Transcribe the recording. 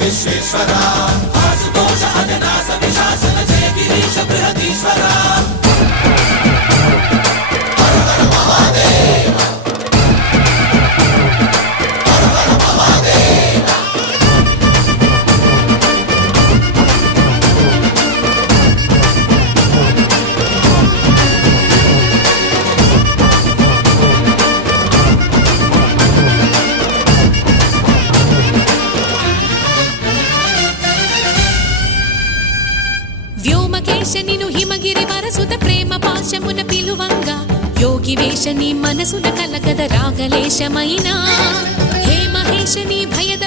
విశ్వేశ్వరా ఆశుతోష అజనాస విశాసన జయ గిరీశ బృహదీశ్వరా హర హర మహాదేవ హర హర మహాదేవ వ్యోమకేశనిను హిమగిరి వరసుత ప్రేమ పాశమున పిలువంగా యోగి వేషని మనసున కలకద రాగలేశమైనా హే మహేశని భయద